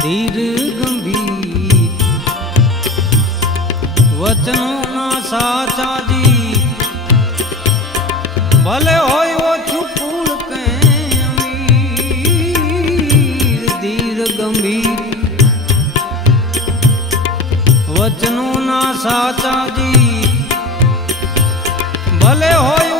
ધીર ગંભીર વચનો ના સાચાજી ભલે હોય ઓછું ફૂલ કે અમીર ધીર ગંભીર વચનો ના સાચાજી ભલે હોય